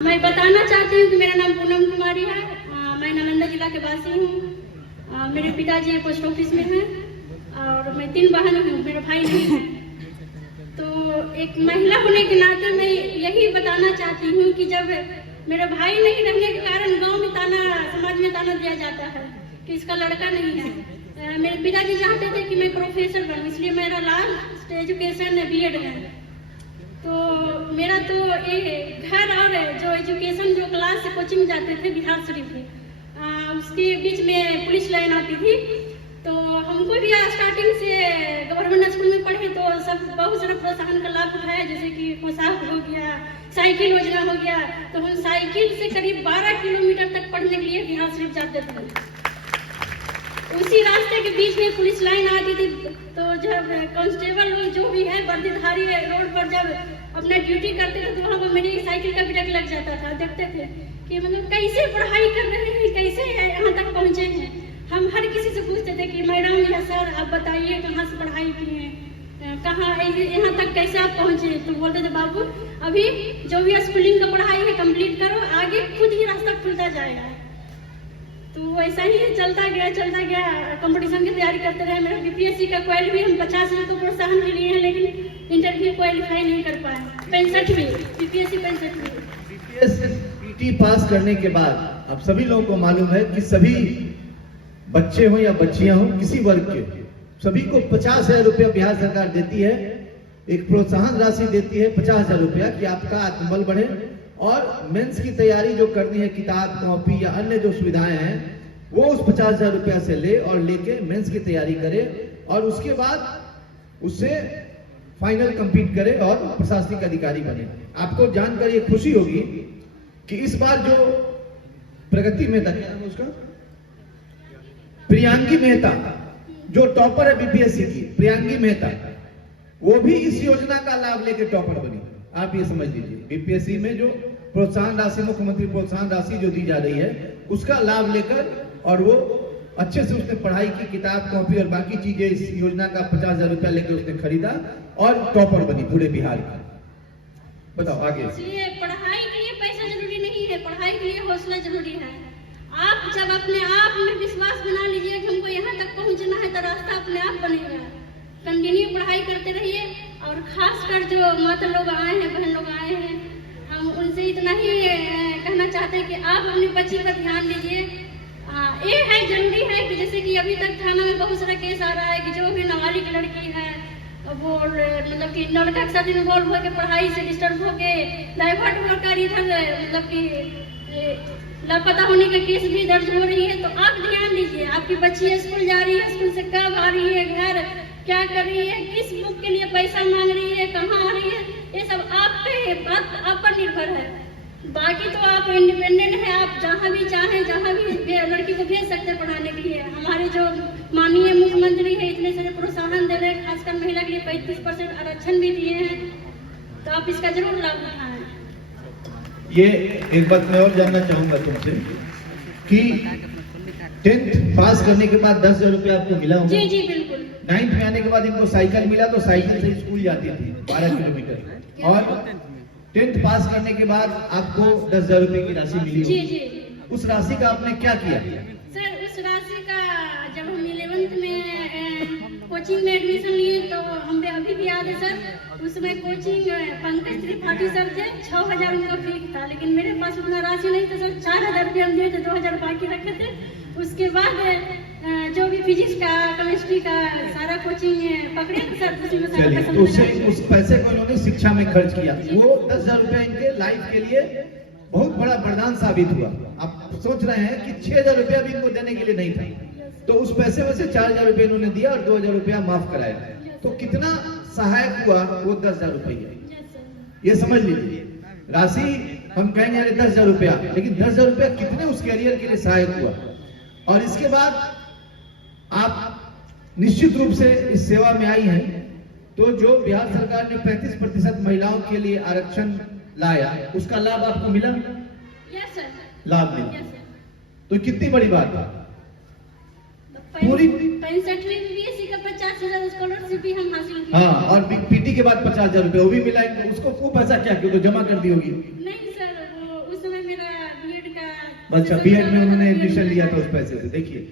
मैं बताना चाहती हूँ कि मेरा नाम पूनम कुमारी है। मैं नालंदा जिला के वासी हूँ। मेरे पिताजी पोस्ट ऑफिस में हैं और मैं 3 बहन हूँ, मेरा भाई नहीं है। तो एक महिला होने के नाते मैं यही बताना चाहती हूँ कि जब मेरा भाई नहीं रहने के कारण गांव में ताना, समाज में ताना दिया जाता है कि इसका लड़का नहीं है। मेरे पिताजी चाहते थे कि मैं प्रोफेसर बनूँ, इसलिए मेरा लास्ट एजुकेशन BEd है। तो मेरा तो ये घर और जो एजुकेशन जो क्लास से कोचिंग जाते थे बिहार शरीफ में, उसके बीच में पुलिस लाइन आती थी। तो हमको भी स्टार्टिंग से गवर्नमेंट स्कूल में पढ़े तो सब बहुत सारा प्रोत्साहन का लाभ उठाया, जैसे कि पोशाक हो गया, साइकिल योजना हो गया। तो हम साइकिल से करीब 12 किलोमीटर तक पढ़ने के लिए बिहार शरीफ जाते थे। उसी रास्ते के बीच में पुलिस लाइन आती थी, तो जब कांस्टेबल लोग जो भी है वर्दीधारी रोड पर जब अपना ड्यूटी करते थे तो वहाँ पर मेरी साइकिल का ब्रेक लग जाता था। देखते थे कि मतलब कैसे पढ़ाई कर रहे हैं, कैसे यहाँ तक पहुँचे हैं। हम हर किसी से पूछते थे कि मैडम या सर आप बताइए कहाँ से पढ़ाई किए हैं, कहाँ यहाँ तक कैसे आप पहुँचे। तो बोलते थे बाबू अभी जो भी स्कूलिंग का पढ़ाई है कंप्लीट करो, आगे खुद ही रास्ता खुलता जाएगा। तो वैसा ही चलता गया। कंपटीशन की तैयारी करते रहे। मेरा BPSC का क्वाल भी हम 50 को प्रोत्साहन के लिए हैं, लेकिन इंटरव्यू क्वालिफाई नहीं कर पाए। 65 BPSC 65 BPSC पास करने के बाद अब सभी लोगों को मालूम है कि सभी बच्चे हो या बच्चियां हो, किसी वर्ग के सभी को 50,000 रुपया बिहार सरकार देती है। एक प्रोत्साहन राशि देती है 50,000 रुपया कि आपका आत्मबल बढ़े और मेंस की तैयारी जो करनी है, किताब कॉपी या अन्य जो सुविधाएं हैं, वो उस 50,000 रुपया से ले और लेके मेंस की तैयारी करे और उसके बाद उससे फाइनल कंप्लीट करे और प्रशासनिक अधिकारी बने। आपको जानकर ये खुशी होगी कि इस बार जो प्रगति मेहता, क्या नाम है उसका, प्रियांकी मेहता, जो टॉपर है BPSC की, प्रियांकी मेहता, वो भी इस योजना का लाभ लेके टॉपर बनी। आप ये समझ लीजिए BPSC में जो प्रोत्साहन राशि, मुख्यमंत्री प्रोत्साहन राशि जो दी जा रही है, उसका लाभ लेकर और वो अच्छे से उसने पढ़ाई की, किताब कॉपी और बाकी चीजें इस योजना का 50,000 रुपया लेकर उसने खरीदा और टॉपर बनी पूरे बिहार की। बताओ आगे। इसलिए पढ़ाई के लिए पैसा जरूरी नहीं है, पढ़ाई के लिए हौसला जरूरी है। आप जब अपने आप में विश्वास बना लीजिए कि हमको यहाँ तक पहुँचना है तो रास्ता अपने आप बनेगा। कंटिन्यू पढ़ाई करते रहिए। और खासकर जो माता लोग आए हैं, बहन लोग आए हैं, हम उनसे इतना ही कहना चाहते हैं कि आप अपनी बच्ची पर ध्यान दीजिए। ये है जरूरी है कि जैसे कि अभी तक थाना में बहुत सारा केस आ रहा है कि जो भी नाबालिग लड़की है वो मतलब कि लड़का के साथ इन्वॉल्व होकर पढ़ाई से डिस्टर्ब होकर डाइवर्ट होकर इधर मतलब कि लापता होने का केस भी दर्ज हो रही है। तो आप ध्यान दीजिए, आपकी बच्ची स्कूल जा रही है, स्कूल से कब आ रही है, घर क्या कर रही है, किस बुक के लिए पैसा मांग रही है, कहाँ आ रही है, ये सब आप पे बात आप पर निर्भर है। बाकी तो आप इंडिपेंडेंट है, आप जहाँ भी चाहें, जहाँ भी लड़की को भेज सकते हैं पढ़ाने के लिए। हमारे जो माननीय मुख्यमंत्री है इतने सारे प्रोत्साहन दे रहे हैं, खासकर महिला के लिए 35% आरक्षण भी दिए हैं। तो आप इसका जरूर लाभ उठाएं। ये एक बात मैं और जानना चाहूंगा तुमसे कि 10th पास करने के बाद 10,000 रुपया आपको मिला होगा? जी जी बिल्कुल। 9th में आने के बाद इनको साइकिल मिला, तो साइकिल से स्कूल जाती थी 12 किलोमीटर। और 10th पास करने के बाद आपको 10,000 रुपए की राशि मिली जी जी। उस राशि का आपने क्या किया? सर उस राशि का जब हम 11th में कोचिंग में एडमिशन लिए तो हमें अभी भी याद है सर, उसमें कोचिंग पंकज त्रिपाठी सर थे, 6,000 उनका फी था, लेकिन मेरे पास उतना राशि नहीं था सर। 4,000 रुपये हम दिए थे, 2,000 बाकी रखे थे। उसके बाद जो भी फिजिक्स का, केमिस्ट्री का सारा कोचिंग पकड़े सर, उसी में सारा पैसा तो उस पैसे को उन्होंने शिक्षा में खर्च किया। वो 10,000 रुपया इनके लाइफ के लिए बहुत बड़ा वरदान साबित हुआ। आप सोच रहे हैं कि 6,000 रुपया भी इनको देने के लिए नहीं था, तो उस पैसे में से 4,000 रुपये इन्होंने दिया और 2,000 रुपया माफ कराया। तो कितना सहायक हुआ वो 10,000 रुपया, ये समझ लीजिए। राशि हम कहेंगे 10,000 रुपया, लेकिन 10,000 रुपया कितने उस कैरियर के लिए सहायक हुआ। और इसके बाद आप निश्चित रूप से इस सेवा में आई हैं, तो जो बिहार सरकार ने 35% महिलाओं के लिए आरक्षण लाया, उसका लाभ आपको मिला? यस सर, लाभ मिला। तो कितनी बड़ी बात है। पूरी 65 BPSC का 50,000 स्कॉलरशिप भी हम हासिल किए। हाँ, और PT के बाद 50,000 रुपए वो भी मिला। उसको वो पैसा क्या, क्यों तो जमा कर दी होगी? नहीं सर, वो अच्छा बीएड में उन्होंने एडमिशन लिया था उस पैसे से। देखिए